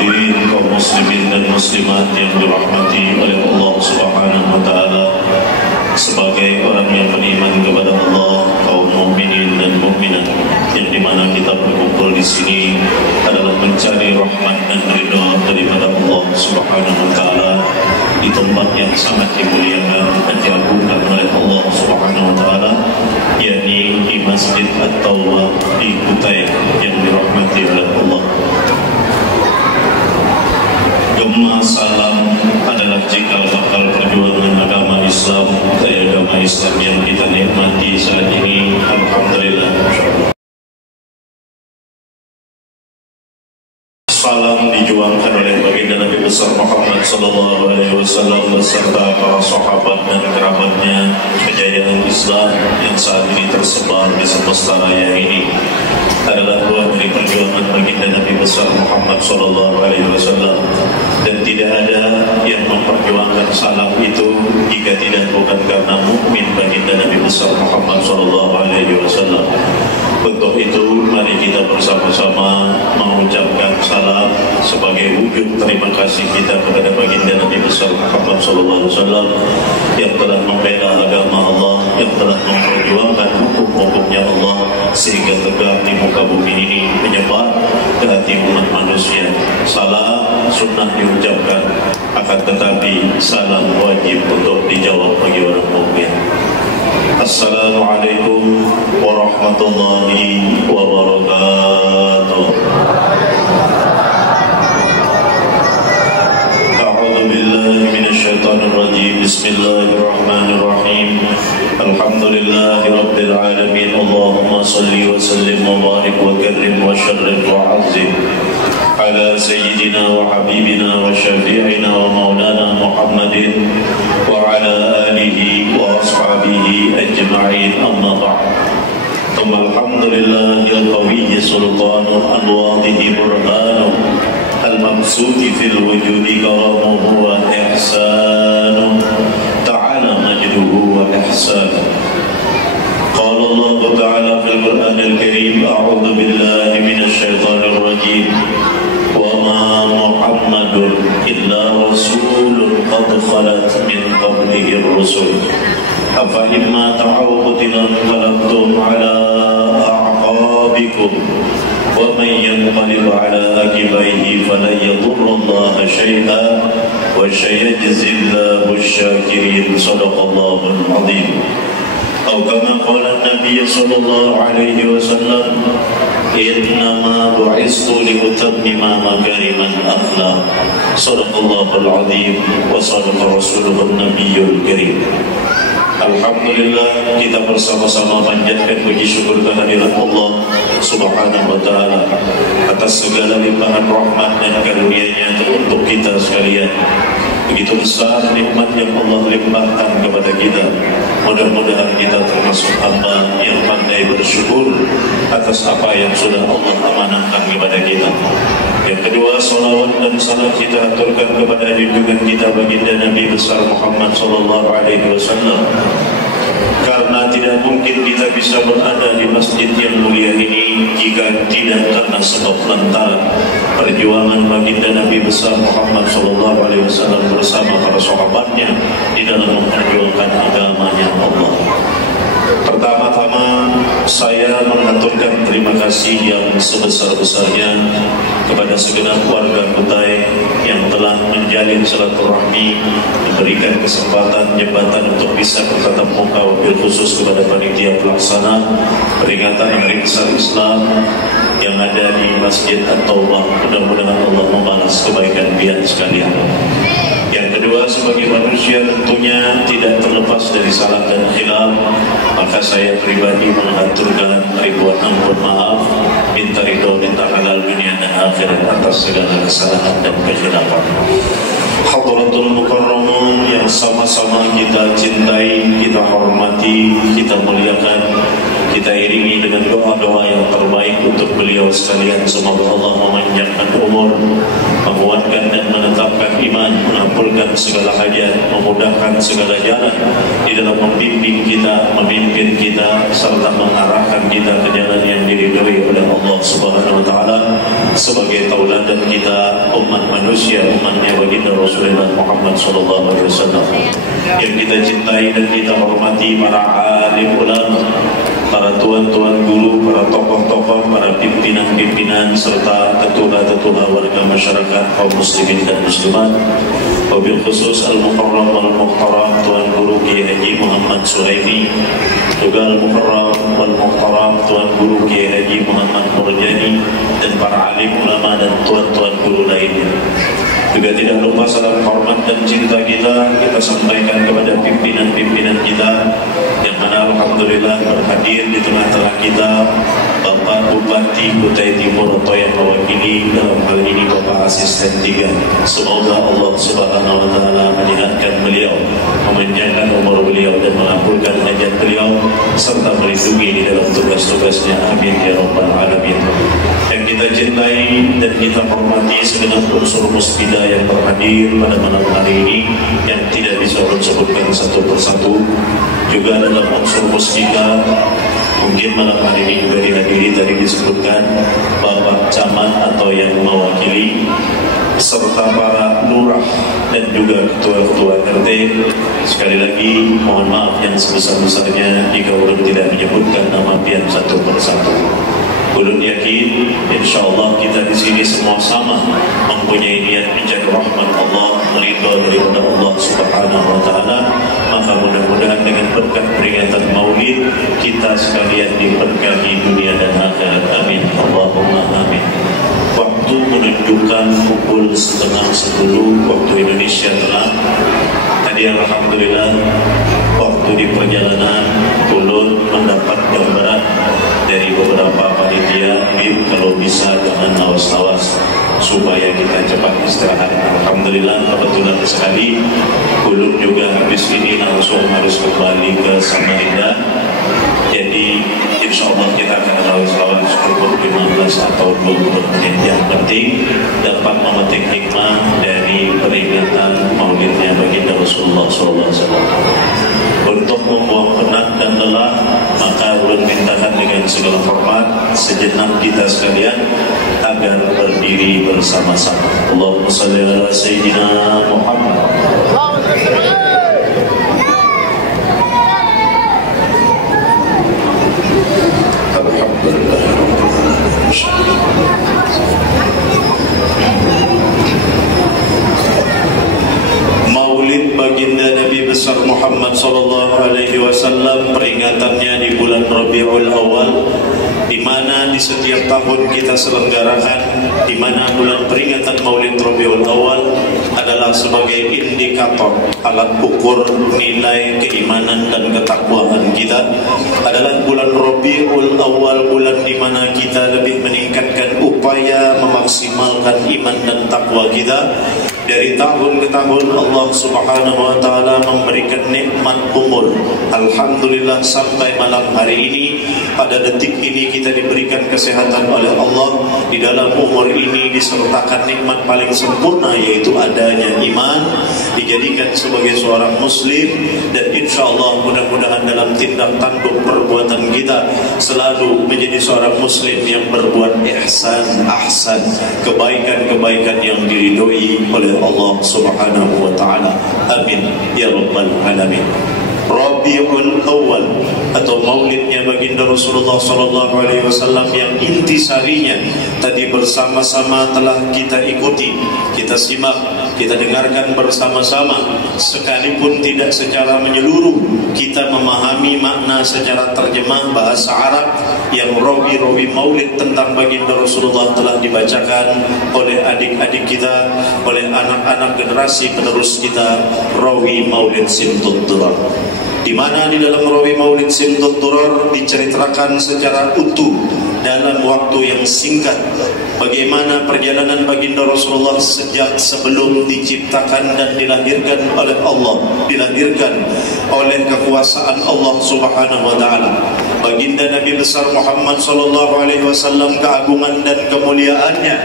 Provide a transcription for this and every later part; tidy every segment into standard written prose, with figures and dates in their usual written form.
Hadirin kaum muslimin dan muslimat yang dirahmati oleh Allah Subhanahu wa taala, sebagai orang yang beriman kepada Allah, kaum mukminin dan mukminat yang dimana kita berkumpul di sini adalah mencari rahmat dan ridha daripada Allah Subhanahu wa taala di tempat yang sangat dimuliakan dan diagungkan oleh Allah Subhanahu wa taala, yakni di Masjid At-Taubah di Kutai yang dirahmati oleh Allah. Gema salam adalah cikal bakal perjuangan agama Islam, agama Islam yang kita nikmati saat ini. Alhamdulillah. Salam dijuangkan oleh baginda Nabi besar Muhammad sallallahu alaihi wasallam beserta para sahabat dan kerabatnya. Kejayaan Islam yang saat ini tersebar di semesta raya ini adalah buah dari perjuangan baginda Nabi besar Muhammad sallallahu alaihi wasallam, dan tidak ada yang memperjuangkan salam itu jika tidak bukan karena mukmin baginda Nabi besar Muhammad sallallahu alaihi wasallam. Untuk itu mari kita bersama-sama mengucapkan salam sebagai wujud terima kasih kita kepada baginda Nabi besar Muhammad sallallahu alaihi wasallam yang telah membela agama Allah, yang telah memperjuangkan hukum-hukumnya Allah sehingga tegak di muka bumi ini menyebar ke hati umat manusia. Salam sunnah diucapkan, akan tetapi salam wajib untuk dijawab bagi orang mukmin. Assalamualaikum warahmatullahi wabarakatuh. A'udzu billahi minasyaitonir rajim. Bismillahirrahmanirrahim. Alhamdulillahi rabbil alamin. Allahumma shalli wa sallim wa barik wa karrim wa sharrif wa 'azzim ala sayyidina wa habibina wa syafi'ina wa maulana Muhammadin wa ala alihi wa ashabihi ajma'in, amma ba'd. Thumma alhamdulillahi al-qawiyyi sultanu al-wadhihi burhanu al-mabsuti fil wujudi karamuhu wa ihsanu ta'ala majduhu wa ihsanu. Qala Allah ta'ala fil Qur'anil Karim, a'udzu billahi minasy syaithanir rajim. وَمَا مُحَمَّدٌ إِلَّا رَسُولٌ قَدْ خَلَتْ مِنْ قَبْلِهِ الرُّسُلُ أَفَإِنْ مَاتَ أَوْ قُتِلَ انقلبتم عَلَى أَعْقَابِكُمْ وَمَنْ يَنقلب عَلَى عَقِبَيْهِ فَلَنْ يَضُرَّ اللَّهَ شَيْئًا وَسَيَجْزِي اللَّهُ الشَّاكِرِينَ. صدق الله العظيم. أو كما قال النبي صلى الله عليه وسلم إنما بعثت لأتمم مكارم الأخلاق. صدق الله العظيم وصدق رسوله النبي الكريم. Alhamdulillah, kita bersama-sama panjatkan puji syukur kehadirat Allah Subhanahu wa taala atas segala limpahan rahmat dan karunia-Nya untuk kita sekalian. Begitu besar nikmat yang Allah limpahkan kepada kita. Mudah-mudahan kita termasuk hamba yang pandai bersyukur atas apa yang sudah Allah amanahkan kepada kita. Yang kedua, salawat dan salam kita aturkan kepada junjungan kita baginda Nabi besar Muhammad sallallahu alaihi wasallam. Karena tidak mungkin kita bisa berada di masjid yang mulia ini jika tidak karena sebab lantaran perjuangan baginda Nabi besar Muhammad sallallahu alaihi wasallam bersama para sahabatnya di dalam memperjuangkan agamanya Allah. Pertama-tama saya mengaturkan terima kasih yang sebesar-besarnya kepada segenap warga Kutai yang telah menjalin silaturahmi, memberikan kesempatan jembatan untuk bisa bertatap muka, wabil khusus kepada panitia pelaksana peringatan Hari Besar Islam yang ada di Masjid At-Taubah. Mudah-mudahan Allah membalas kebaikan pihak sekalian. Yang kedua, sebagai manusia tentunya tidak terlepas dari salah dan khilaf, maka saya pribadi mengaturkan ribuan ampun maaf, minta ridho, minta halal dunia dan akhirat atas segala kesalahan dan kekhilafan. Hadratul Mukarramun yang sama-sama kita cintai, kita hormati, kita muliakan, kita iringi dengan doa-doa yang terbaik untuk beliau sekalian. Semoga Allah memanjangkan umur, menguatkan dan menetapkan iman, mengampulkan segala hajat, memudahkan segala jalan di dalam membimbing kita, memimpin kita, serta mengarahkan kita ke jalan yang diridhoi oleh Allah Subhanahu wa taala sebagai tauladan kita umat manusia, umatnya baginda Rasulullah Muhammad sallallahu alaihi wasallam yang kita cintai dan kita hormati, para alim ulama, para tuan-tuan guru, para tokoh-tokoh, para pimpinan-pimpinan serta ketua-ketua warga masyarakat kaum muslimin dan muslimat. Wabil khusus Al-Mukarram wal-Muhtaram Tuan Guru Kiai Haji Muhammad Suhaimi, juga Al-Mukarram wal-Muhtaram Tuan Guru Kiai Haji Muhammad Murjani, dan para alim ulama dan tuan-tuan guru lainnya. Juga tidak lupa salam hormat dan cinta kita sampaikan kepada pimpinan-pimpinan kita yang mana alhamdulillah berhadir di tengah-tengah kita, Bapak Bupati Kutai Timur atau yang mewakili dalam hal ini Bapak Asisten 3. Semoga Allah Subhanahu wa taala menyehatkan beliau, memanjangkan umur beliau dan mengabulkan hajat beliau serta melindungi di dalam tugas-tugasnya. Amin ya rabbal alamin. Yang kita cintai dan kita hormati segenap unsur musbidah yang berhadir pada malam hari ini yang tidak bisa disebutkan satu persatu. Juga dalam unsur musbidah mungkin malam hari ini juga dihadiri tadi disebutkan Bapak Camat atau yang mewakili, serta para lurah dan juga ketua-ketua RT. Sekali lagi mohon maaf yang sebesar-besarnya jika ulun tidak menyebutkan nama pian satu persatu. Ulun yakin insyaallah kita di sini semua sama mempunyai niat mencari rahmat Allah, ridha daripada Allah Subhanahu wa taala. Maka mudah-mudahan dengan berkat peringatan Maulid kita sekalian diberkahi dunia dan akhirat. Amin. Allahumma amin. Waktu menunjukkan pukul 9:30 waktu Indonesia Tengah. Tadi alhamdulillah waktu di perjalanan ulun mendapat gambaran dari beberapa panitia, kalau bisa jangan awas-awas supaya kita cepat istirahat. Alhamdulillah kebetulan sekali ulun juga habis ini langsung harus kembali ke Samarinda. Jadi insyaallah kita akan awas-awas cukup 15 atau 20 menit. Yang penting dapat memetik hikmah dari peringatan Maulidnya baginda Rasulullah SAW. Untuk membuang penat dan lelah, maka ulun mintakan dengan segala hormat sejenak kita sekalian agar berdiri bersama-sama. Allahumma shalli ala sayyidina Muhammad. Alhamdulillah. Maulid baginda Nabi besar Muhammad sallallahu alaihi wasallam, peringatannya di bulan Rabiul Awal, di mana di setiap tahun kita selenggarakan, di mana bulan peringatan Maulid Rabiul Awal adalah sebagai indikator alat ukur nilai keimanan dan ketakwaan kita. Adalah bulan Rabiul Awal, bulan di mana kita lebih meningkatkan upaya memaksimalkan iman dan takwa kita. Dari tahun ke tahun Allah Subhanahu wa taala memberikan nikmat umur. Alhamdulillah sampai malam hari ini, pada detik ini kita diberikan kesehatan oleh Allah. Di dalam umur ini disertakan nikmat paling sempurna, yaitu adanya iman, dijadikan sebagai seorang muslim, dan insyaallah mudah-mudahan dalam tindak tanduk perbuatan kita selalu menjadi seorang muslim yang berbuat ahsan, kebaikan-kebaikan yang diridhoi oleh Allah Subhanahu wa taala. Amin ya rabbal alamin. Rabiul Awal atau Maulidnya baginda Rasulullah sallallahu alaihi wasallam yang intisarinya tadi bersama-sama telah kita ikuti, kita simak, kita dengarkan bersama-sama. Sekalipun tidak secara menyeluruh kita memahami makna secara terjemah bahasa Arab yang rawi-rawi Maulid tentang baginda Rasulullah telah dibacakan oleh adik-adik kita, oleh anak-anak generasi penerus kita, rawi Maulid Simtut Durar. Di mana di dalam rawi Maulid Simtut Durar diceritakan secara utuh dalam waktu yang singkat bagaimana perjalanan baginda Rasulullah sejak sebelum diciptakan dan dilahirkan oleh Allah, dilahirkan oleh kekuasaan Allah Subhanahu wa taala. Baginda Nabi besar Muhammad sallallahu alaihi wasallam, keagungan dan kemuliaannya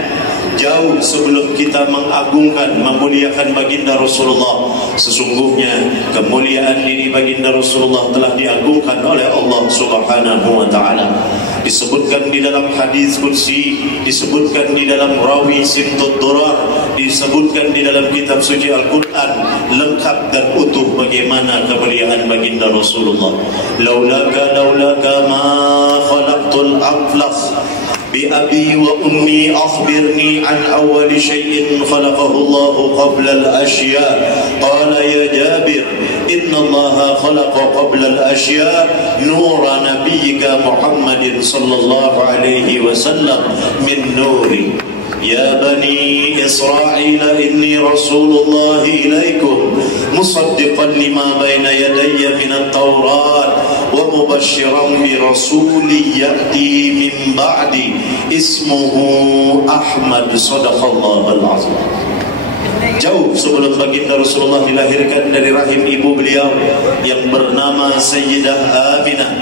jauh sebelum kita mengagungkan, memuliakan baginda Rasulullah. Sesungguhnya kemuliaan ini baginda Rasulullah telah diagungkan oleh Allah Subhanahu wa taala. Disebutkan di dalam hadis qudsi, disebutkan di dalam rawi Simtud Durar, disebutkan di dalam kitab suci Al-Quran, lengkap dan utuh bagaimana kemuliaan baginda Rasulullah. Laulaka ma khalaqtul aflaq bi abi wa ummi akhbirni an awwal shay'in khalaqahu Allah qabla al-ashya. Qala ya Jabir, inna Allah khalaqa qabla al-ashya nura nabiyyika Muhammadin sallallahu alaihi wasallam min nuri. Ya bani Israel inni Rasulullah ilaikum musaddiqan lima baina yadayya min at-Taurat wa mubashiran bi rasulin ya'ti min ba'di ismuhu Ahmad. Sadaqallahul azim. Jauh sebelum baginda Rasulullah dilahirkan dari rahim ibu beliau yang bernama Sayyidah Aminah,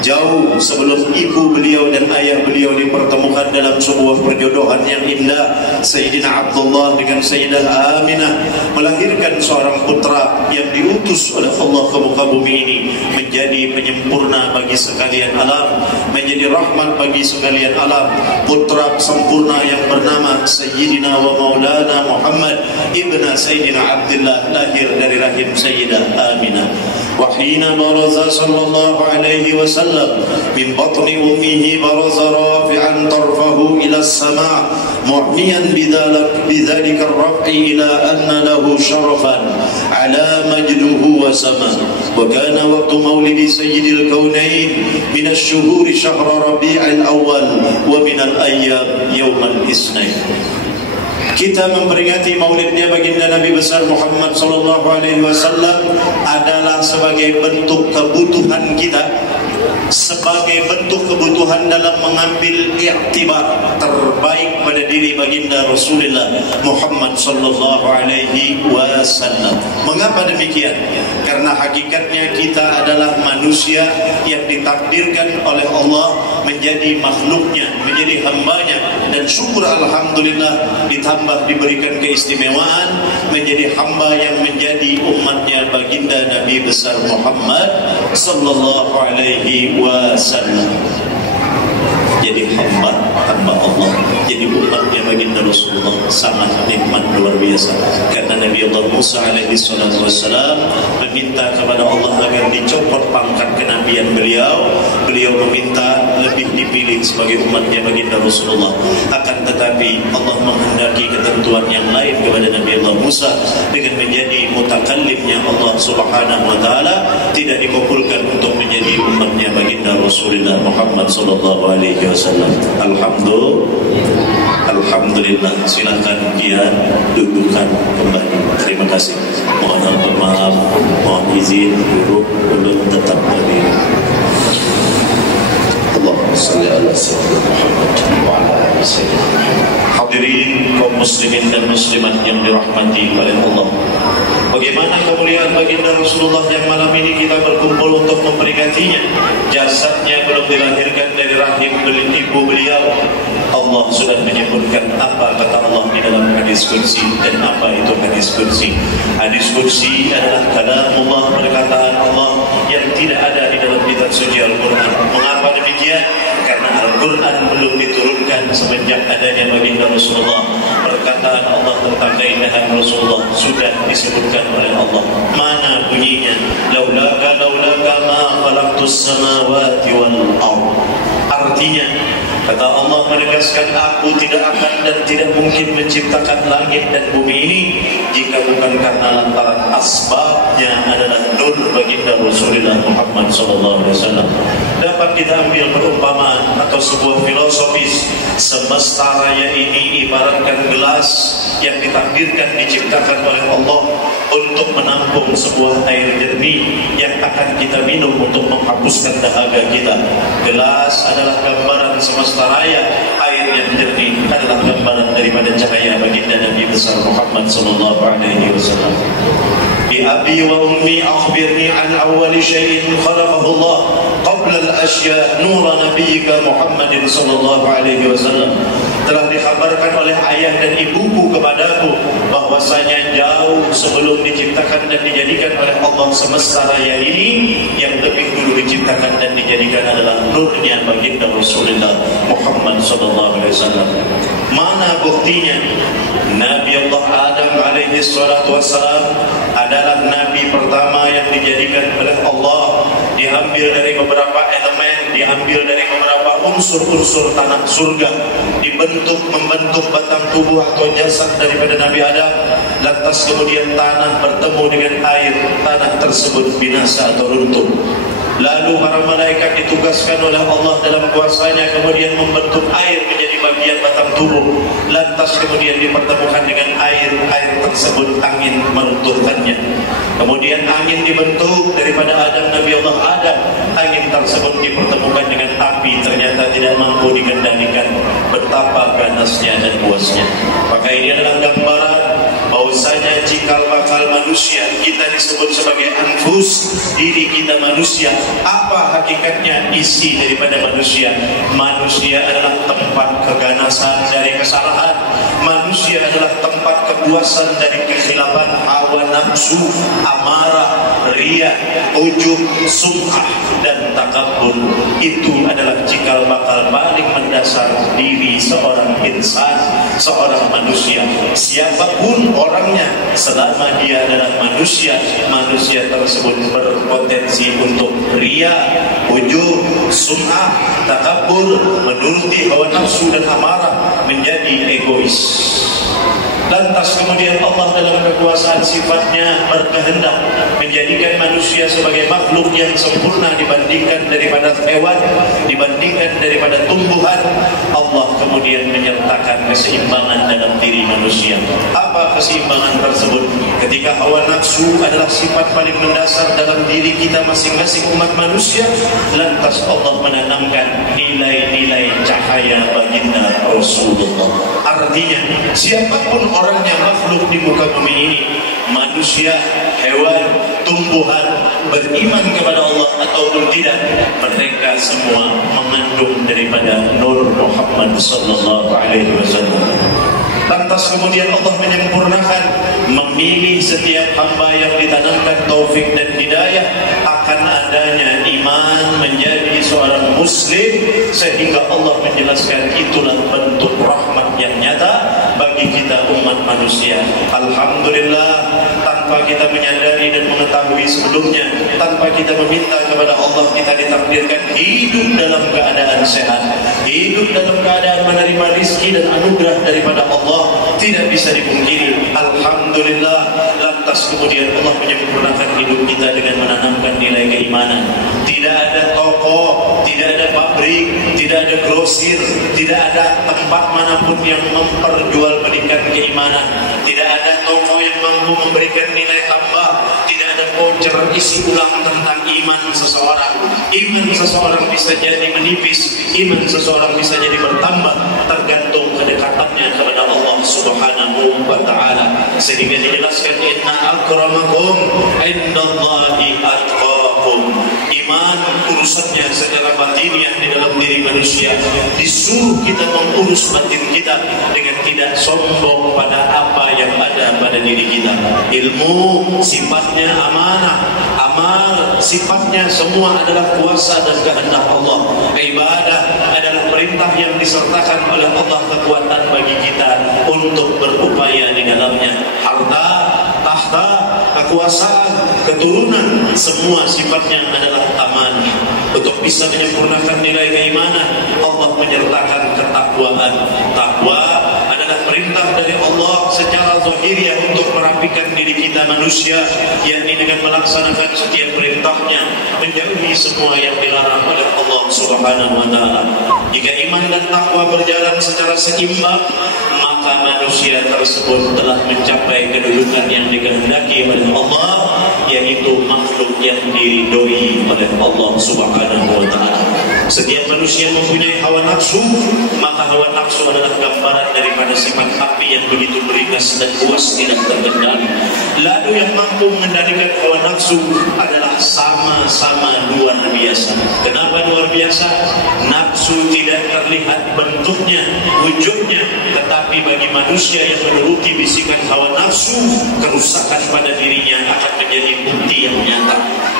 jauh sebelum ibu beliau dan ayah beliau dipertemukan dalam sebuah perjodohan yang indah, Sayyidina Abdullah dengan Sayyidah Aminah melahirkan seorang putra yang diutus oleh Allah ke muka bumi ini menjadi penyempurna bagi sekalian alam, menjadi rahmat bagi sekalian alam. Putra sempurna yang bernama Sayyidina wa Maulana Muhammad ibn Sayyidina Abdullah lahir dari rahim Sayyidah Aminah. Wahina baraza sallallahu alaihi wasallam min batni ummihi baraza rafi'an tarfahu ila as-sama' mu'niyan bidzalika ar-raf'i ila anna lahu sharafan ala majduhu wa sama. Wa kana waqtu maulidi sayyidil kaunain min asy-syuhuri syahr rabi'il awwal wa min al-ayyam yawm al-itsnain. Kita memperingati maulidnya baginda Nabi besar Muhammad sallallahu alaihi wasallam adalah sebagai bentuk kebutuhan kita, sebagai bentuk kebutuhan dalam mengambil iktibar terbaik pada diri baginda Rasulullah Muhammad sallallahu alaihi wasallam. Mengapa demikian? Karena hakikatnya kita adalah manusia yang ditakdirkan oleh Allah menjadi makhluknya, menjadi hambanya, dan syukur alhamdulillah ditambah diberikan keistimewaan menjadi hamba yang menjadi umatnya baginda Nabi besar Muhammad sallallahu alaihi wasallam. Jadi hamba Allah, jadi umatnya baginda Rasulullah sangat nikmat luar biasa. Karena Nabi Allah Musa alaihi salatu wassalam meminta kepada Allah agar dicopot pangkat kenabian beliau. Beliau meminta lebih dipilih sebagai umatnya baginda Rasulullah. Akan tetapi Allah menghendaki ketentuan yang lain kepada Nabi Allah Musa dengan menjadi mutakallimnya Allah Subhanahu wa taala, tidak dikabulkan untuk menjadi umatnya baginda Rasulullah Muhammad sallallahu alaihi wasallam. Alhamdulillah. Silakan dia dudukkan kembali. Terima kasih. Mohon maaf, mohon izin duduk belum tetap berdiri. Allahumma shalli ala sayyidina Muhammad wa ala ali sayyidina Muhammad. Hadirin kaum muslimin dan muslimat yang dirahmati oleh Allah, bagaimana kemuliaan baginda Rasulullah yang malam ini kita berkumpul untuk memperingatinya. Jasadnya belum dilahirkan dari rahim ibu beliau. Allah sudah menyebutkan apa kata Allah di dalam hadis qudsi. Dan apa itu hadis qudsi? Hadis qudsi adalah kalamullah, perkataan Allah yang tidak ada di dalam kitab suci Al-Quran. Mengapa demikian? Karena Al-Quran belum diturunkan semenjak adanya baginda Rasulullah. Perkataan Allah tentang keindahan Rasulullah sudah disebutkan oleh Allah. Mana bunyinya? Laulaka ma khalaqtus samawati wal ardh. Artinya, kata Allah menegaskan, aku tidak akan dan tidak mungkin menciptakan langit dan bumi ini jika bukan karena lantaran asbabnya adalah nur baginda Rasulullah Muhammad SAW. Dapat kita ambil perumpamaan atau sebuah filosofis. Semesta raya ini ibaratkan gelas yang ditakdirkan diciptakan oleh Allah untuk menampung sebuah air jernih yang akan kita minum untuk menghapuskan dahaga kita. Gelas adalah gambaran semesta raya, air yang jernih adalah gambaran daripada cahaya baginda Nabi besar Muhammad sallallahu alaihi wasallam. Bi abi wa ummi akhbirni an awwal shay'in khalaqahu Allah qabla qabla al-asya nura nabiyyika Muhammadin sallallahu alaihi wasallam. Telah dikhabarkan oleh ayah dan ibuku kepadaku bahwasanya jauh sebelum diciptakan dan dijadikan oleh Allah semesta raya ini, yang lebih dulu diciptakan dan dijadikan adalah nurnya baginda Rasulullah Muhammad sallallahu alaihi wasallam. Mana buktinya? Nabi Allah Adam alaihi salatu wassalam adalah nabi pertama yang dijadikan oleh Allah, diambil dari beberapa elemen, diambil dari beberapa unsur-unsur tanah surga, membentuk batang tubuh atau jasad daripada Nabi Adam. Lantas kemudian tanah bertemu dengan air, tanah tersebut binasa atau runtuh. Lalu para malaikat ditugaskan oleh Allah dalam kuasanya kemudian membentuk air menjadi bagian batang tubuh. Lantas kemudian dipertemukan dengan air tersebut angin meruntuhkannya. Kemudian angin dibentuk daripada Adam, Nabi Allah Adam. Angin tersebut dipertemukan dengan api, ternyata tidak mampu dikendalikan. Betapa ganasnya dan puasnya. Maka ini adalah gambaran bahwasanya cikal bakal manusia, kita disebut sebagai anfus, diri kita manusia. Apa hakikatnya isi daripada manusia? Manusia adalah tempat keganasan dari kesalahan. Manusia adalah tempat kepuasan dari kekhilapan, hawa nafsu, amarah, riya, ujub, sum'ah, dan takabur. Itu adalah cikal bakal paling mendasar diri seorang insan, seorang manusia. Siapapun orangnya, selama dia adalah manusia, manusia tersebut berpotensi untuk riya, ujub, sum'ah, takabur, menuruti hawa nafsu dan amarah, menjadi egois. Lantas kemudian Allah dalam kekuasaan sifatnya berkehendak menjadikan manusia sebagai makhluk yang sempurna dibandingkan daripada hewan, dibandingkan daripada tumbuhan. Allah kemudian menyertakan keseimbangan dalam diri manusia. Apa keseimbangan tersebut? Ketika hawa nafsu adalah sifat paling mendasar dalam diri kita masing-masing umat manusia, lantas Allah menanamkan nilai-nilai cahaya baginda Rasulullah. Artinya, siapapun orangnya makhluk di muka bumi ini, manusia, hewan, tumbuhan, beriman kepada Allah ataupun tidak, mereka semua mengandung daripada nur Muhammad sallallahu alaihi wasallam. Lantas kemudian Allah menyempurnakan, memilih setiap hamba yang ditanamkan taufik dan hidayah akan adanya iman menjadi seorang muslim, sehingga Allah menjelaskan itulah bentuk rahmat yang nyata bagi kita umat manusia. Alhamdulillah, tanpa kita menyadari dan mengetahui sebelumnya, tanpa kita meminta kepada Allah, kita ditakdirkan hidup dalam keadaan sehat, hidup dalam keadaan menerima rizki dan anugerah daripada Allah. Tidak bisa dipungkiri. Alhamdulillah. Lantas kemudian Allah menyempurnakan hidup kita dengan menanamkan nilai keimanan. Tidak ada toko, tidak ada pabrik, tidak ada grosir, tidak ada tempat manapun yang memperjualbelikan keimanan. Tidak ada toko yang mampu memberikan nilai tambah. Tidak ada voucher isi ulang tentang iman seseorang. Iman seseorang bisa jadi menipis, iman seseorang bisa jadi bertambah, tergantung kedekatannya kepada Allah Subhanahu wa ta'ala. Sehingga dijelaskan, inna akramakum indallahi atqakum. Iman urusannya secara batiniah di dalam diri manusia. Disuruh kita mengurus batin kita dengan tidak sombong pada apa yang ada pada diri kita. Ilmu sifatnya amanah, amal sifatnya semua adalah kuasa dan kehendak Allah. Ibadah adalah perintah yang disertakan oleh Allah, kekuatan bagi kita untuk berupaya di dalamnya. Harta, tahta, kekuasaan, keturunan, semua sifatnya adalah amanah. Untuk bisa menyempurnakan nilai keimanan, Allah menyertakan ketakwaan. Takwa adalah perintah dari Allah secara zahiriah untuk merapikan diri kita manusia, yakni dengan melaksanakan setiap perintahnya, menjauhi semua yang dilarang oleh Allah Subhanahu wa ta'ala. Jika iman dan takwa berjalan secara seimbang, maka manusia tersebut telah mencapai kedudukan yang dikehendaki oleh Allah, yaitu makhluk yang diridhoi oleh Allah Subhanahu wa ta'ala. Setiap manusia mempunyai hawa nafsu, maka hawa nafsu adalah gambaran daripada sifat api yang begitu beringas dan puas tidak terkendali. Lalu yang mampu mengendalikan hawa nafsu adalah sama-sama luar biasa. Kenapa biasa. Nafsu tidak terlihat bentuknya, wujudnya, tetapi bagi manusia yang menuruti bisikan hawa nafsu, kerusakan pada dirinya akan menjadi bukti yang nyata.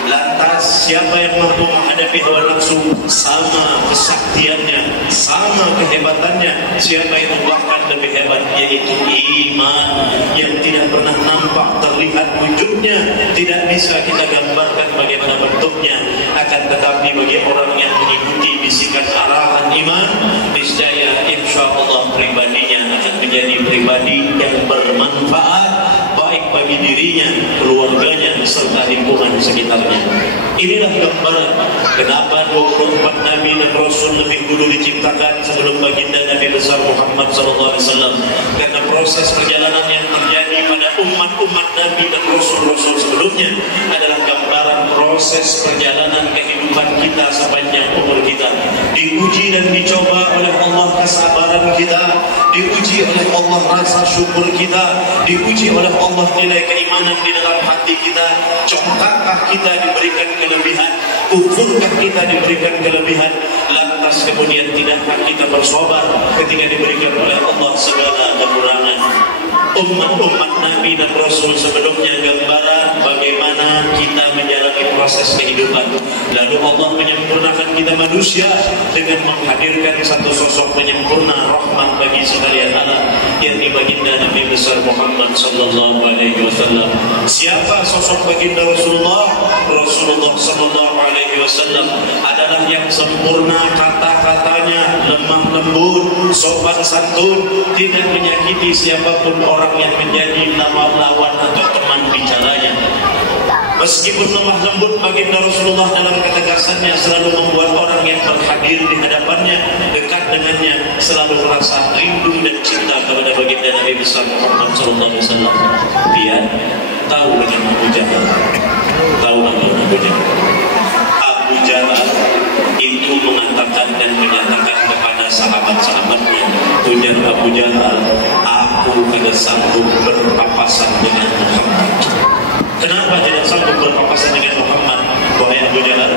Lantas siapa yang mampu menghadapi hawa nafsu, sama kesaktiannya, sama kehebatannya. Siapa yang bahkan lebih hebat, yaitu iman yang tidak pernah nampak terlihat wujudnya, tidak bisa kita gambarkan bagaimana bentuknya. Akan tetapi bagi orang yang mengikuti bisikan arahan iman, niscaya insya Allah pribadinya akan menjadi pribadi yang bermanfaat, baik bagi dirinya, keluarganya, serta lingkungan sekitarnya. Inilah gambaran kenapa 24 Nabi dan Rasul lebih dulu diciptakan sebelum baginda Nabi besar Muhammad SAW. Karena proses perjalanan yang terjadi pada umat-umat Nabi dan Rasul-Rasul sebelumnya adalah gambaran proses perjalanan kehidupan kita sepanjang umur kita. Diuji dan dicoba oleh Allah kesabaran kita, diuji oleh Allah rasa syukur kita, diuji oleh Allah nilai keimanan di dalam hati kita. Congkakkah kita diberikan kelebihan, kufurkah kita diberikan kelebihan, lantas kemudian tidakkah kita bersabar ketika diberikan oleh Allah segala kekurangan. Umat-umat Nabi dan Rasul sebelumnya gambaran bagaimana kita menjalani proses kehidupan. Lalu Allah menyempurnakan kita manusia dengan menghadirkan satu sosok penyempurna rahmat bagi sekalian alam, yakni baginda Nabi besar Muhammad sallallahu alaihi wasallam. Siapa sosok baginda Rasulullah? Rasulullah sallallahu alaihi wasallam adalah yang sempurna kata-katanya, lemah lembut, sopan santun, tidak menyakiti siapapun orang yang menjadi lawan atau teman bicaranya. Meskipun lemah lembut, baginda Rasulullah dalam ketegasannya selalu membuat orang yang berhadir di hadapannya, dekat dengannya, selalu merasa rindu dan cinta kepada baginda Nabi besar Muhammad SAW. Dia tahu dengan Abu Jahal. Tahu dengan Abu Jahal. Abu Jahal itu mengatakan dan menyatakan kepada sahabat-sahabatnya, ujar Abu Jahal, aku tidak sanggup berpapasan dengan Muhammad. Kenapa tidak sanggup berpapasan dengan Muhammad, wahai Abu Jahal?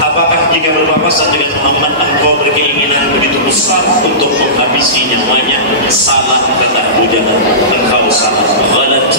Apakah jika berpapasan dengan Muhammad engkau berkeinginan begitu besar untuk menghabisi nyawanya? Salah, kata Abu Jahal. Engkau salah, ghalat.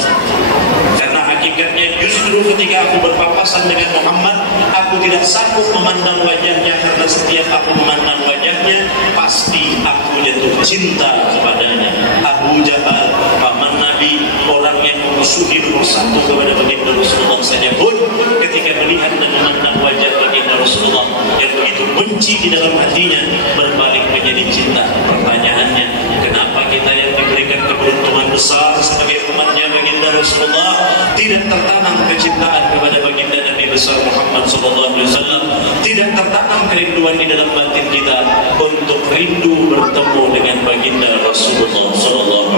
Karena hakikatnya justru ketika aku berpapasan dengan Muhammad, aku tidak sanggup memandang wajahnya, karena setiap aku memandang wajahnya pasti aku jatuh cinta kepadanya. Abu Jahal, paman Nabi, orang yang memusuhi nomor satu kepada baginda Rasulullah saja pun ketika melihat dan memandang wajah baginda Rasulullah yang begitu benci di dalam hatinya, berbalik menjadi cinta. Pertanyaannya, kenapa kita yang diberikan keberuntungan besar sebagai umatnya baginda Rasulullah tidak tertanam kecintaan kepada baginda Nabi besar Muhammad SAW, tidak tertanam kerinduan di dalam batin kita untuk rindu bertemu dengan baginda Rasulullah SAW.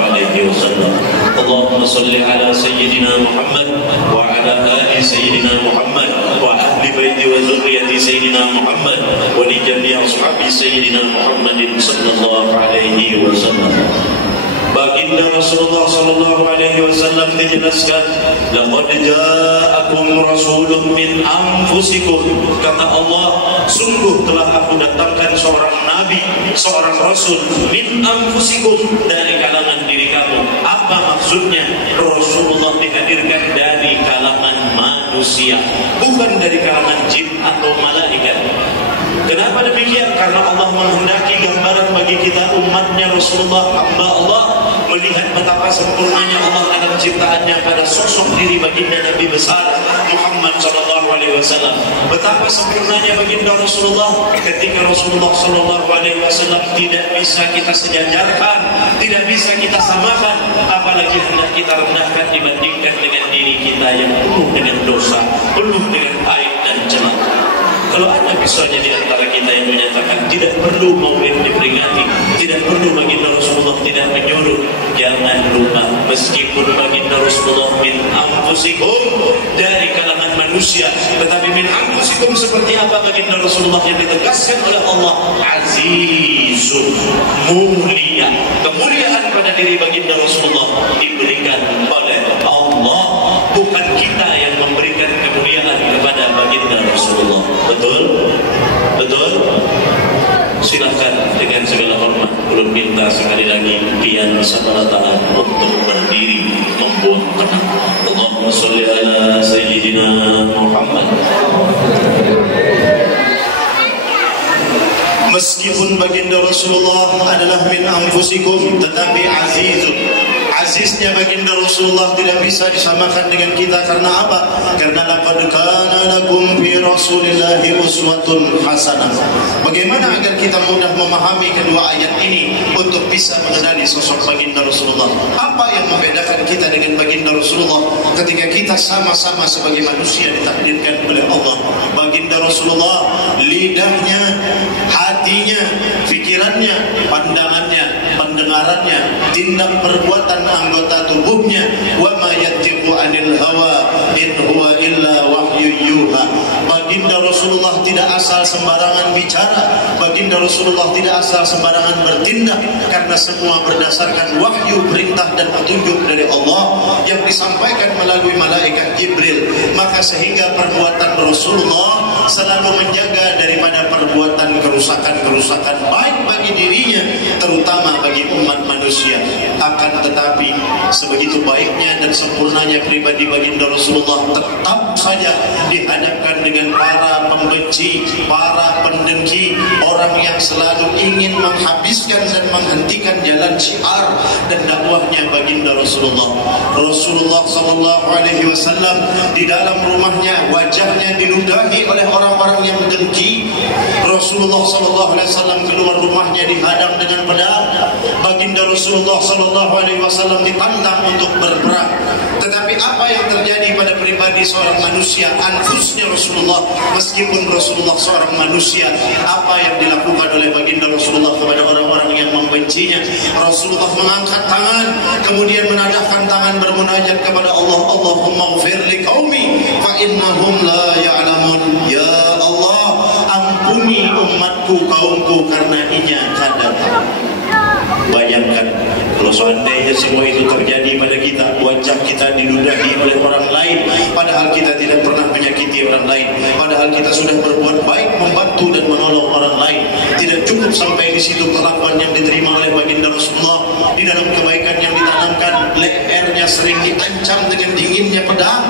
Allahumma salli ala Sayyidina Muhammad wa ala ali Sayyidina Muhammad wa ahli baiti wa zurriyati Sayyidina Muhammad wa li jami'i ashabi Sayyidina Muhammadin sallallahu alaihi wasallam. Baginda Rasulullah sallallahu alaihi wasallam dijelaskan, laqad ja'akum rasulun min anfusikum, kata Allah, sungguh telah aku datangkan seorang nabi, seorang rasul, min anfusikum, dari kalangan diri kamu. Apa maksudnya? Rasulullah dihadirkan dari kalangan manusia, bukan dari kalangan jin atau malaikat. Kenapa demikian? Karena Allah menghendaki gambaran bagi kita umatnya Rasulullah, hamba Allah, melihat betapa sempurnanya Allah dalam ciptaannya pada sosok diri baginda Nabi besar Muhammad SAW. Betapa sempurnanya baginda Rasulullah ketika Rasulullah SAW tidak bisa kita sejajarkan, tidak bisa kita samakan, apalagi hendak kita rendahkan dibandingkan dengan diri kita yang penuh dengan dosa, penuh dengan aib dan celah. Kalau ada misalnya di antara kita yang menyatakan tidak perlu maulid diperingati, tidak perlu baginda Rasulullah tidak menyuruh, jangan lupa meskipun baginda Rasulullah min anfusikum, dari kalangan manusia, tetapi min anfusikum seperti apa baginda Rasulullah yang ditegaskan oleh Allah? Azizun, mulia. Kemuliaan pada diri baginda Rasulullah diberikan oleh Allah, bukan kita yang memberikan kemuliaan kepada baginda Rasulullah. Betul? Betul? kesabaran untuk berdiri membuat tenang. Allahumma sholli ala Sayyidina Muhammad. Meskipun baginda Rasulullah adalah min anfusikum, tetapi aziznya baginda Rasulullah tidak bisa disamakan dengan kita. Karena apa? Karena laqad kana lakum fi Rasulillahi uswatun hasanah. Bagaimana agar kita mudah memahami kedua ayat ini untuk bisa mengenali sosok baginda Rasulullah? Apa yang membedakan kita dengan baginda Rasulullah ketika kita sama-sama sebagai manusia ditakdirkan oleh Allah? Baginda Rasulullah, lidahnya, hatinya, pikirannya, pandangannya, pendengarannya, tindak perbuatan anggota tubuhnya, wa ma yantiqu 'anil hawa in huwa illa wahyu yuha. Baginda Rasulullah tidak asal sembarangan bicara, baginda Rasulullah tidak asal sembarangan bertindak, karena semua berdasarkan wahyu, perintah dan petunjuk dari Allah yang disampaikan melalui malaikat Jibril. Maka sehingga perbuatan Rasulullah selalu menjaga daripada perbuatan kerusakan-kerusakan baik bagi dirinya, terutama bagi umat manusia. Akan tetapi sebegitu baiknya dan sempurnanya pribadi baginda Rasulullah, tetap saja dihadapkan dengan para pembenci, para pendengki, orang yang selalu ingin menghabiskan dan menghentikan jalan syiar dan dakwahnya baginda Rasulullah. Rasulullah sallallahu alaihi wasallam di dalam rumahnya wajahnya diludahi oleh orang-orang yang dengki. Rasulullah sallallahu alaihi wasallam keluar rumahnya dihadang dengan pedang. Baginda Rasulullah sallallahu alaihi wasallam ditantang untuk berperang. Tetapi apa yang terjadi pada pribadi seorang manusia, anfusnya Rasulullah, meskipun Rasulullah seorang manusia, apa yang dilakukan oleh baginda Rasulullah kepada orang-orang yang membencinya? Rasulullah mengangkat tangan, kemudian menadahkan tangan bermunajat kepada Allah, Allahumma ighfir li qaumi fa innahum la ya'lamun. Ya Allah, ampuni umatku, kaumku, karena inya kada. Bayangkan kalau seandainya semua itu terjadi pada kita, wajah kita diludahi oleh orang lain, padahal kita tidak pernah menyakiti orang lain, padahal kita sudah berbuat baik, membantu dan menolong orang lain. Tidak cukup sampai di situ perlakuan yang diterima oleh baginda Rasulullah. Di dalam kebaikan yang ditanamkan, lehernya sering diancam dengan dinginnya pedang.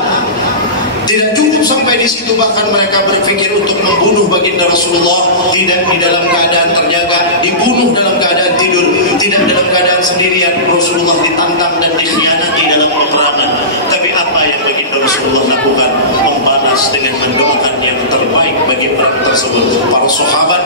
Tidak cukup sampai di situ, bahkan mereka berpikir untuk membunuh baginda Rasulullah. Tidak di dalam keadaan terjaga, dibunuh dalam keadaan tidur, tidak dalam keadaan sendirian. Rasulullah ditantang dan dikhianati dalam peperangan. Tapi apa yang baginda Rasulullah lakukan? Membalas dengan mendoakan yang terbaik bagi perang tersebut. Para sahabat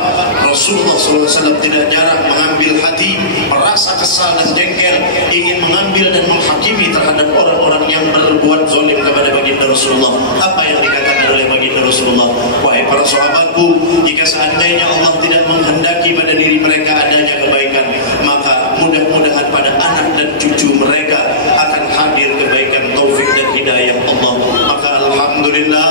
Rasulullah SAW tidak jarang mengambil hati, merasa kesal dan jengkel, ingin mengambil dan menghakimi terhadap orang-orang yang berbuat zalim kepada baginda Rasulullah. Apa yang dikatakan oleh baginda Rasulullah? Wahai para sahabatku, jika seandainya Allah tidak menghendaki pada diri mereka adanya kebaikan, maka mudah-mudahan pada anak dan cucu mereka akan hadir kebaikan, taufik dan hidayah Allah. Maka alhamdulillah,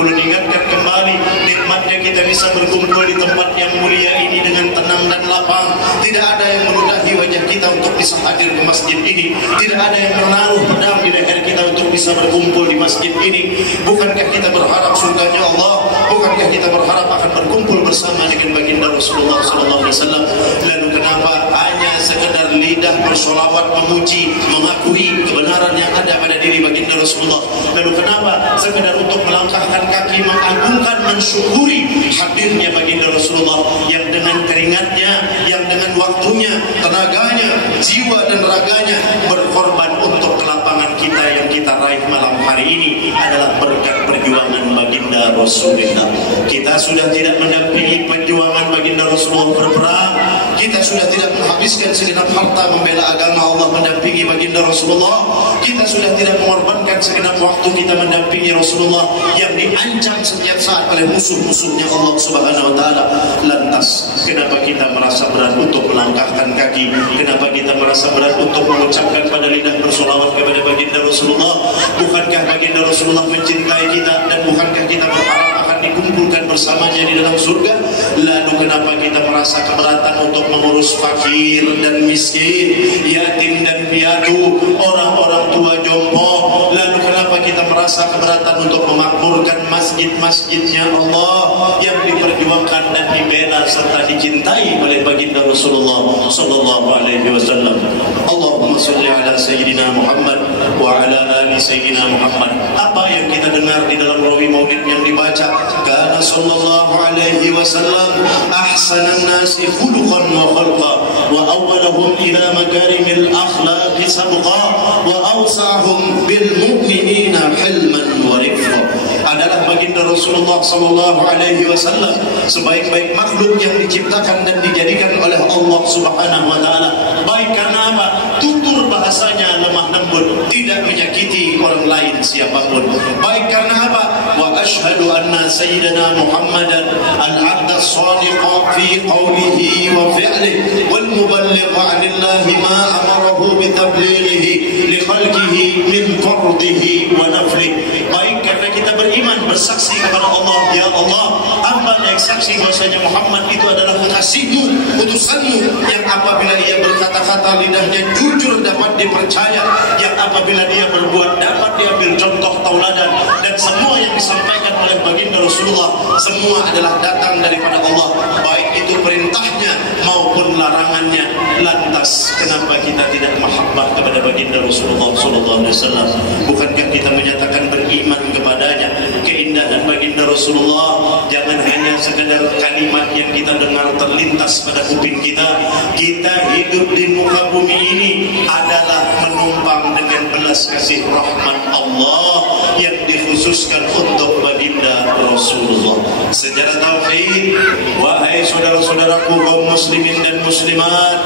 ulun ingatkan kembali nikmatnya kita bisa berkumpul di tempat yang mulia ini dengan tenang dan lapang. Tidak ada yang meludahi wajah kita untuk bisa hadir ke masjid ini. Tidak ada yang menaruh pedang di leher kita untuk bisa berkumpul di masjid ini. Bukankah kita berharap surganya Allah? Bukankah kita berharap akan berkumpul bersama dengan baginda Rasulullah SAW? Lalu kenapa hanya sekedar lidah bersolawat, memuji, mengakui kebenaran yang ada pada diri baginda Rasulullah? Lalu kenapa sekedar untuk melangkahkan kaki mengagungkan, mensyukuri hadirnya baginda Rasulullah yang dengan keringatnya, yang dengan waktunya, tenaganya, jiwa dan raganya berkorban untuk kelapangan kita yang kita raih malam hari ini adalah berkat perjuangan baginda Rasulullah. Kita sudah tidak mendampingi perjuangan baginda Rasulullah berperang. Kita sudah tidak menghabiskan segenap harta membela agama Allah mendampingi baginda Rasulullah. Kita sudah tidak mengorbankan segenap waktu kita mendampingi Rasulullah yang diancam setiap saat oleh musuh-musuhnya Allah Subhanahu wa taala. Lantas kenapa kita merasa berat untuk melangkahkan kaki? Kenapa kita merasa berat untuk mengucapkan pada lidah bersolawat kepada baginda Rasulullah? Bukankah baginda Rasulullah mencintai kita, dan bukankah kita berharap akan dikumpulkan bersamanya di dalam surga? Lalu kenapa kita merasa keberatan untuk mengurus fakir dan miskin, yatim dan piatu, orang-orang tua jompo? Lalu kenapa kita merasa merasa keberatan untuk memakmurkan masjid-masjidnya Allah yang diperjuangkan dan dibela serta dicintai oleh baginda Rasulullah sallallahu alaihi wasallam. Allahumma shalli ala sayyidina Muhammad wa ala ali sayyidina Muhammad. Apa yang kita dengar di dalam rawi maulid yang dibaca, kana sallallahu alaihi wasallam ahsanan nasi khuluqan wa khalqa wa awwalahum ila makarimil akhlaqi sabqa wa awsahum bil mu'minina hilman wa rifqa. Adalah baginda Rasulullah sallallahu alaihi wasallam sebaik-baik makhluk yang diciptakan dan dijadikan oleh Allah Subhanahu wa taala. Baik karena apa? Tutur bahasanya lemah lembut, tidak menyakiti orang lain siapapun. Baik karena apa? Wa asyhadu anna sayyidina Muhammadan al-'abd as-sadiq fi qawlihi wa fi'lihi wal muballigh 'anillahi ma amarahu bi tablighihi li khalqihi min fardihi wa naflihi. Baik karena kita beriman, bersaksi kepada Allah, ya Allah, hamba yang saksi bahwasanya Muhammad itu adalah kekasihmu, utusanmu, yang apabila ia berkata-kata lidahnya jujur dapat dipercaya, yang apabila dia berbuat dapat diambil contoh tauladan, dan semua yang disampaikan oleh baginda Rasulullah semua adalah datang daripada Allah, baik itu perintahnya maupun larangannya. Lantas kenapa kita tidak mahabbah kepada baginda Rasulullah sallallahu alaihi wasallam? Bukankah kita menyatakan beriman kepadanya? Keindahan baginda Rasulullah jangan hanya sekedar kalimat yang kita dengar terlintas pada kuping kita. Kita hidup di muka bumi ini adalah menumpang dengan belas kasih rahmat Allah yang dikhususkan untuk baginda Rasulullah. Sejarah tauhid, wahai saudara-saudaraku kaum muslimin dan muslimat,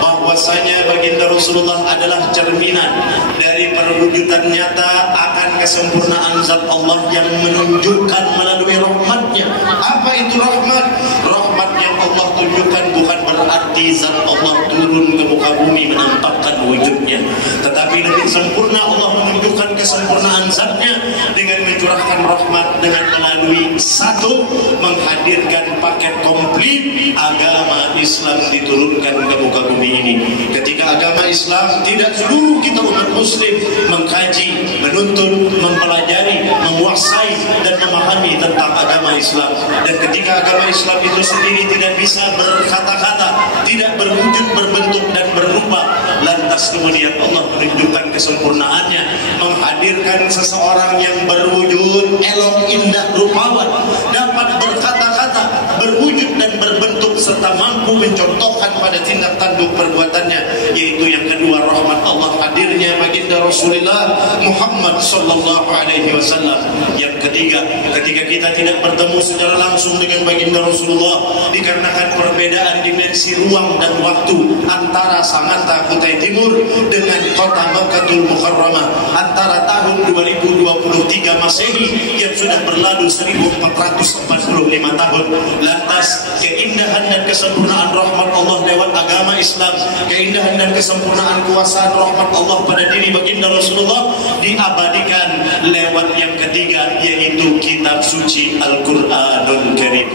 bahwasanya baginda Rasulullah adalah cerminan dari perwujudan nyata akan kesempurnaan zat Allah yang menunjukkan melalui rahmatnya. Apa itu rahmat? Rahmat yang Allah tunjukkan bukan berarti zat Allah turun ke muka bumi menampakkan wujudnya, tetapi lebih sempurna Allah menunjukkan kesempurnaan zatnya dengan mencurahkan rahmat dengan melalui satu, menghadirkan paket komplit agama Islam diturunkan ke muka bumi ini. Ketika agama Islam, tidak seluruh kita umat muslim mengkaji, menuntut, mempelajari, menguasai dan memahami tentang agama Islam. Dan ketika agama Islam itu sendiri tidak bisa berkata-kata, tidak berwujud, berbentuk dan berupa, lantas kemudian Allah menunjukkan kesempurnaannya, menghadirkan seseorang yang berwujud elok, indah, rupawan, dapat berkata-kata, berwujud dan berbentuk serta mampu mencontohkan pada tindak tanduk perbuatannya, yaitu yang kedua rahmat Allah, hadirnya baginda Rasulullah Muhammad sallallahu alaihi wasallam. Yang ketiga, ketika kita tidak bertemu secara langsung dengan baginda Rasulullah dikarenakan perbedaan dimensi ruang dan waktu antara Sangatta Kutai Timur dengan kota Makkatul Mukarramah, antara tahun 2023 Masehi yang sudah berlalu 1445 tahun. Lantas keindahan dan kesempurnaan rahmat Allah lewat agama Islam, keindahan dan kesempurnaan kuasaan rahmat Allah pada diri baginda Rasulullah diabadikan lewat yang ketiga, yaitu kitab suci Al-Quranul Karim.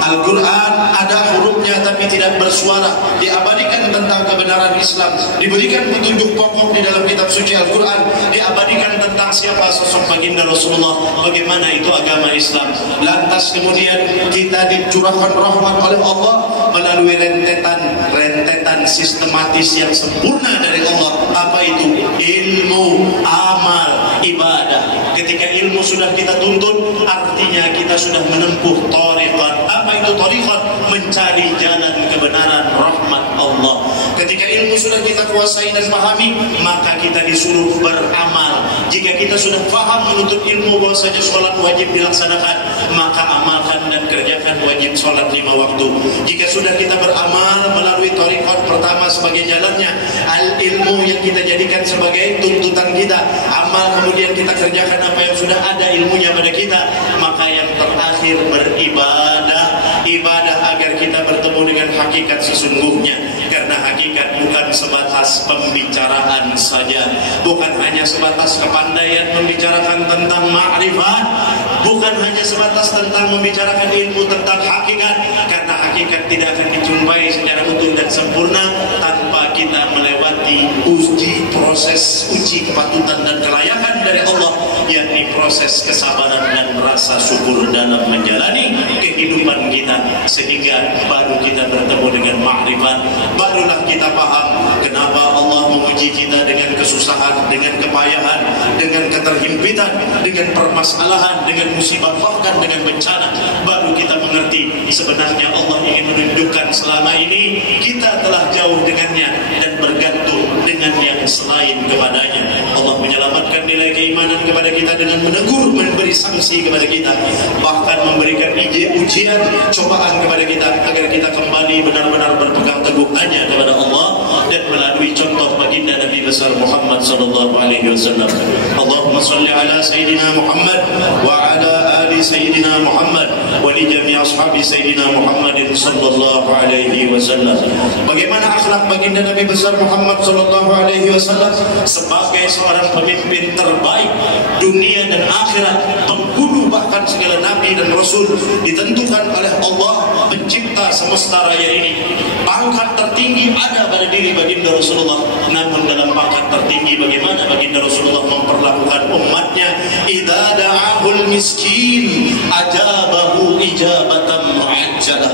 Al-Quran ada hurufnya tapi tidak bersuara, diabadikan tentang kebenaran Islam, diberikan petunjuk pokok di dalam kitab suci Al-Quran, diabadikan tentang siapa sosok baginda Rasulullah, bagaimana itu agama Islam. Lantas kemudian kita dicurahkan rahmat oleh Allah melalui rentetan sistematis yang sempurna dari Allah. Apa itu? Ilmu, amal, ibadah. Ketika ilmu sudah kita tuntut, artinya kita sudah menempuh thariqat. Apa itu thariqat? Mencari jalan kebenaran rahmat Allah. Ketika ilmu sudah kita kuasai dan pahami, maka kita disuruh beramal. Jika kita sudah paham menuntut ilmu bahwasanya sholat wajib dilaksanakan, maka amalkan dan kerjakan wajib sholat 5 waktu. Jika sudah kita beramal melalui thariqat pertama sebagai jalannya, al-ilmu yang kita jadikan sebagai tuntutan kita, amal kemudian kita kerjakan apa yang sudah ada ilmunya pada kita, maka yang terakhir beribadah, ibadah agar kita bertemu dengan hakikat sesungguhnya. Karena hakikat bukan sebatas pembicaraan saja, bukan hanya sebatas kepandaian membicarakan tentang ma'rifat, bukan hanya sebatas tentang membicarakan ilmu tentang hakikat, karena hakikat tidak akan dijumpai secara utuh dan sempurna tanpa kita melewati uji proses, uji kepatutan dan kelayakan dari Allah, yakni proses kesabaran dan rasa syukur dalam menjalani kehidupan kita, sehingga baru kita bertemu dengan makrifat, barulah kita paham kenapa Allah menguji kita dengan kesusahan, dengan kepayahan, dengan keterhimpitan, dengan permasalahan, dengan musibah, bahkan dengan bencana. Baru kita mengerti sebenarnya Allah ingin menunjukkan selama ini kita telah jauh dengannya dan bergantung dengan yang selain kepadanya. Allah menyelamatkan nilai keimanan kepada kita dengan menegur, memberi sanksi kepada kita, bahkan memberikan ujian, cobaan kepada kita agar kita kembali benar-benar berpegang teguh hanya kepada Allah dan melalui contoh baginda Nabi besar Muhammad sallallahu alaihi wasallam. Allahumma salli ala sayyidina Muhammad wa ala ali sayyidina Muhammad wa li jami' ashabi sayyidina Muhammadin sallallahu alaihi wasallam. Bagaimana akhlak baginda Nabi besar Muhammad sallallahu alaihi wasallam sebagai seorang pemimpin terbaik dunia dan akhirat, penghulu bahkan segala nabi dan rasul, ditentukan oleh Allah pencipta semesta raya ini. Pangkat tertinggi ada pada diri baginda Rasulullah. Namun dalam pangkat tertinggi bagaimana baginda Rasulullah memperlakukan umatnya? Idza da'ahul miskin ajabahu ijabatan mu'ajjalah.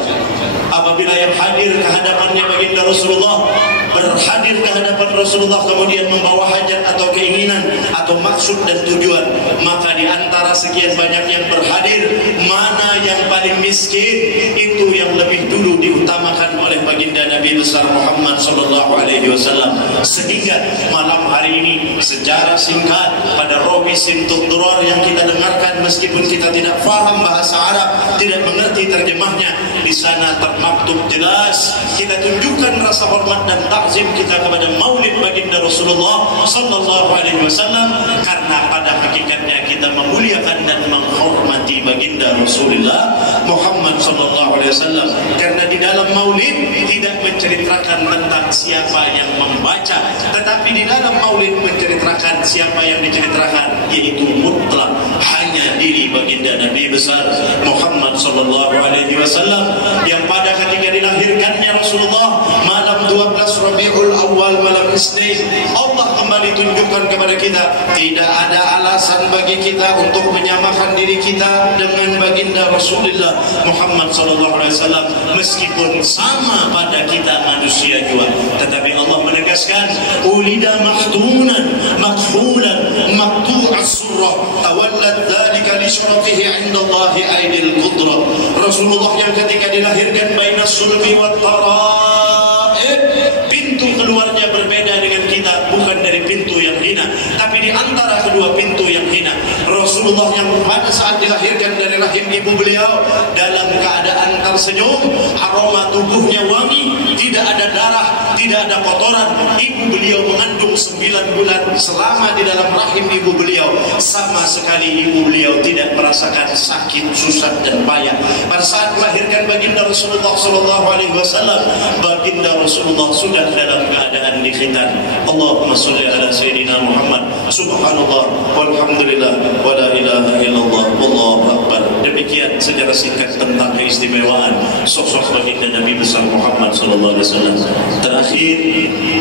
Apabila yang hadir ke hadapannya baginda Rasulullah, berhadir ke hadapan Rasulullah kemudian membawa hajat atau keinginan atau maksud dan tujuan, maka di antara sekian banyak yang berhadir, mana yang paling miskin itu yang lebih dulu diutamakan oleh baginda Nabi besar Muhammad sallallahu alaihi wasallam. Sehingga malam hari ini secara singkat pada Rawi Simtud Durar yang kita dengarkan, meskipun kita tidak faham bahasa Arab, tidak mengerti terjemahnya, di sana termaktub jelas kita tunjukkan rasa hormat dan takzim kita kepada maulid baginda Rasulullah sallallahu alaihi wasallam, karena pada hakikatnya kita memuliakan dan menghormati baginda Rasulullah Muhammad sallallahu alaihi wasallam. Karena di dalam maulid tidak menceritakan tentang siapa yang membaca, tetapi di dalam maulid menceritakan siapa yang diceritakan, yaitu mutlak hanya diri baginda Nabi besar Muhammad sallallahu alaihi wasallam, yang pada ketika dilahirkannya Rasulullah malam 12 Rabiul Awal, malam Isnin, Allah kembali tunjukkan kepada kita tidak ada alasan bagi kita untuk menyamakan diri kita dengan baginda Rasulullah Muhammad sallallahu alaihi wasallam, meskipun sama pada kita manusia juga. Tetapi Allah menegaskan ulida mahtunan makhulan maqtu'as surrah tawallat dzalika li syarafihi 'inda Allah aidil qudrah. Rasulullah yang ketika dilahirkan bainas sulbi wat tara'ib, pintu keluarnya berbeda dengan kita, bukan dari pintu yang hina, tapi di antara kedua pintu yang hina. Rasulullah yang pada saat dilahirkan dari rahim ibu beliau dalam keadaan tersenyum, aroma tubuhnya wangi, tidak ada darah, tidak ada kotoran. Ibu beliau mengandung 9 bulan selama di dalam rahim ibu beliau, sama sekali ibu beliau tidak merasakan sakit, susah dan payah. Pada saat melahirkan baginda Rasulullah sallallahu alaihi wasallam, baginda Rasulullah sudah dalam keadaan dikhitan. Allahumma sholli ala sayyidina Muhammad. Subhanallah walhamdulillah wa la ilaha illallah wallahu akbar. Demikian secara singkat tentang keistimewaan sosok baginda Nabi besar Muhammad sallallahu alaihi wasallam. Terakhir,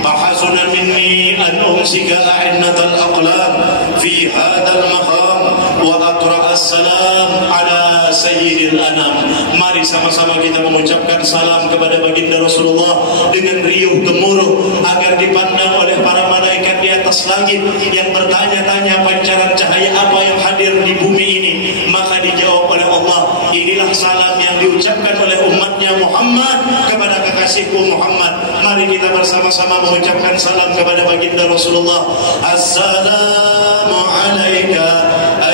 bahasuna minni an umsika a'innatal aqlam fi hadzal maqam wa aqra as-salam ala sayyidil anam. Mari sama-sama kita mengucapkan salam kepada baginda Rasulullah dengan riuh gemuruh agar dipandang oleh para malaikat di atas langit yang bertanya-tanya pancaran cahaya apa yang hadir di bumi ini. Maka dijawab oleh Allah, inilah salam yang diucapkan oleh umatnya Muhammad kepada kekasihku Muhammad. Mari kita bersama-sama mengucapkan salam kepada baginda Rasulullah. Assalamu alayka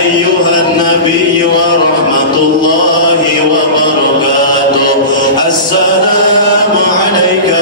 ayyuhan nabiy wa rahmatullahi wa barakatuh. Assalamu alayka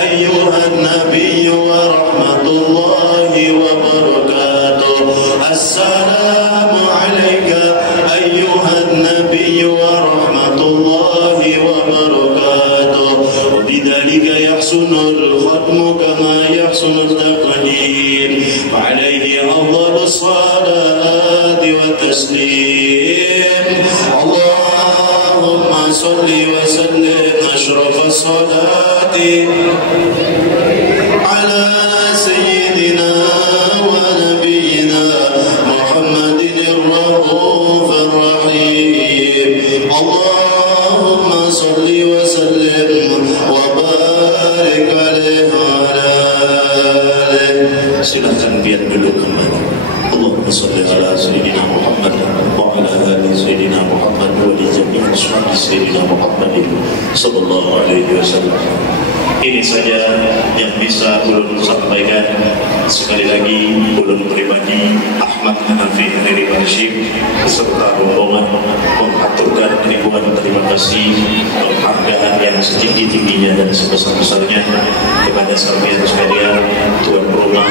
ayyuhan nabiy wa rahmatullahi wa barakatuh. Assalamu alayka ayyuhan nabiy wa rahmatullahi wa barakatuh. Wa bidzalika yahsunul khatmu kama yahsunut taqdim. Wa alayhi afdalus salati wa taslim. Allahumma salli wa sallim ashrafas salati ala sayyidina wa nabiyyina Muhammadin salli ala sayyidina Muhammad wa ala ali sayyidina Muhammad wa li jami'i ashabi sayyidina Muhammad sallallahu alaihi wasallam. Ini saja yang bisa ulun sampaikan. Sekali lagi ulun pribadi Ahmad Hanafi Heri Hashim beserta rombongan mengaturkan ribuan terima kasih penghargaan yang setinggi-tingginya dan sebesar-besarnya kepada sampeyan sekalian, tuan rumah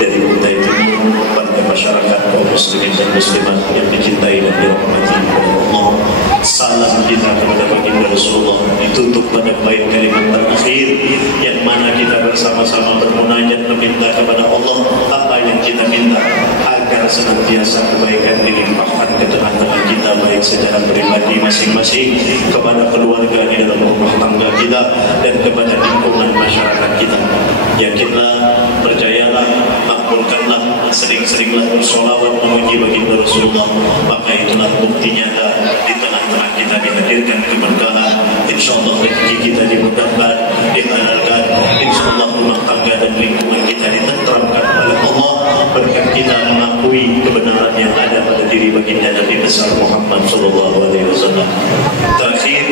dari Kutai Timur, pada masyarakat kaum muslimin dan muslimat yang dicintai dan dirahmati oleh Allah. Salam kita kepada baginda Rasulullah ditutup pada bait kalimat terakhir yang mana kita bersama-sama bermunajat meminta kepada Allah apa yang kita minta agar senantiasa kebaikan dilimpahkan ke tengah-tengah kita, baik secara pribadi masing-masing, kepada keluarga di dalam rumah tangga kita, dan kepada lingkungan masyarakat kita. Yakinlah, percayalah, makmurkanlah, sering-seringlah bersolawat memuji baginda Rasulullah, maka itulah bukti nyata di tengah-tengah kita dihadirkan keberkahan. InsyaAllah rezeki kita dimudahkan, dihalalkan. InsyaAllah rumah tangga dan lingkungan kita ditenteramkan oleh Allah berkat kita mengakui kebenaran yang ada pada diri baginda Nabi besar Muhammad sallallahu alaihi wasallam. Terakhir,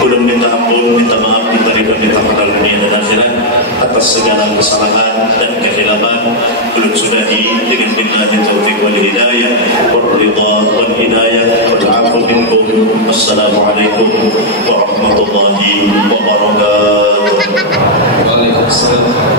ulun minta ampun, minta maaf, minta ridha, minta padal dunia dan akhirat atas segala kesalahan dan kekhilafan. Ulun sudahi dengan billahi taufiq wal hidayah wal ridha wal hidayah wal afu minkum. Wassalamualaikum warahmatullahi wabarakatuh. Waalaikumsalam.